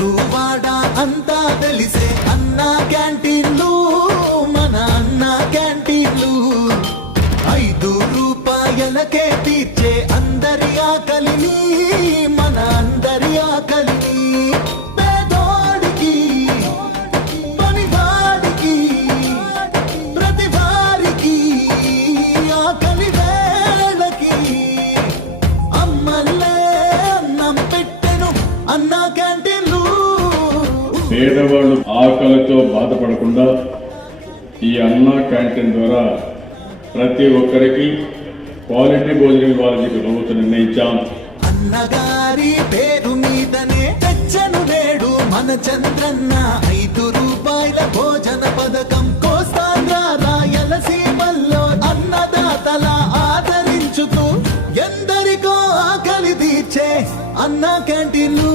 ఊరు వాడ అంతా తెలిసే అన్నా క్యాంటీన్లు, మన అన్నా క్యాంటీన్లు. 5 రూపాయలకే తీర్చే అందరి ఆకలిని, మన అందరి ఆకలిని. పేదోడికి, పనివాడికి, ప్రతి వారికి ఆకలి వేళకి అమ్మల్లే అన్నం పెట్టెను అన్నా క్యాంటీన్లు. పేదవాళ్ళు ఆకలితో బాధపడకుండా ఈ అన్నా క్యాంటీన్ ద్వారా ప్రతి ఒక్కరికి క్వాలిటీ భోజనం ఇవ్వాలని ప్రభుత్వం నిర్ణయించాం. అన్నగారి పేరు మీదనే తెచ్చను నేడు మన చంద్రన్న 5 రూపాయల భోజన పథకం. కోస్తాంధ్ర రాయలసీమల్లో అన్నదాతల ఆదరించుతూ ఎందరికో ఆకలి తీర్చే అన్నా క్యాంటీన్లు.